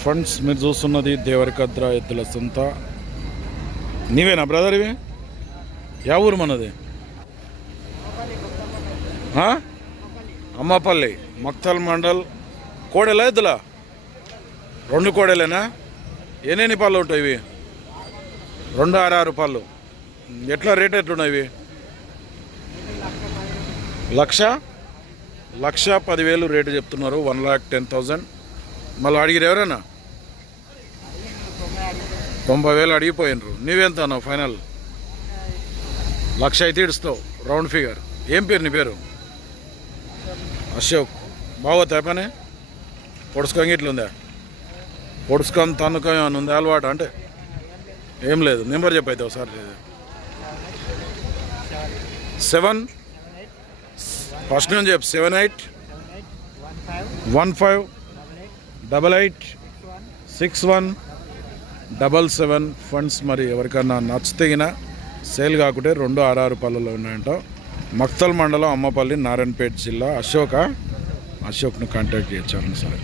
Friends మీరు చూస్తున్నది దేవరకద్ర ఎద్దుల సొంత. నీవేనా బ్రదర్ ఇవి? యా ఊరు మనది? అమ్మపల్లి మక్తల్ మండల్. కోడెలా ఎద్దులా? రెండు కోడెలేనా? ఎన్నెన్ని పళ్ళు ఉంటాయి ఇవి? రెండు ఆరు ఆరు పళ్ళు. ఎట్లా రేట్ ఎట్లున్నాయి ఇవి? లక్ష? లక్ష పదివేలు రేటు చెప్తున్నారు. One lakh ten thousand. మళ్ళీ అడిగిరు ఎవరైనా తొంభై వేలు అడిగిపోయినరు. నీవెంత అన్నావు ఫైనల్? లక్ష అయితే ఇడుస్తావు. Round figure. ఏం పేరు నీ పేరు? అశోక్. బాగోతా పని పొడుచుకొని ఇట్లుందా పొడుచుకొని తన్నుకొని అని ఉందా అలవాటు? అంటే ఏం లేదు. నెంబర్ చెప్పైతే ఒకసారి సెవెన్. ఫస్ట్ నుంచి చెప్పు. Seven eight. One five. Double eight six one double seven funds మరి ఎవరికన్నా నచ్చితేగిన సేల్ కాకుంటే రెండు ఆర్ఆర్ పళ్ళలో ఉన్నాయంట. మక్తల్ మండలం అమ్మపల్లి నారాయణపేట జిల్లా. అశోక అశోక్ను కాంటాక్ట్ చేయొచ్చు సరే.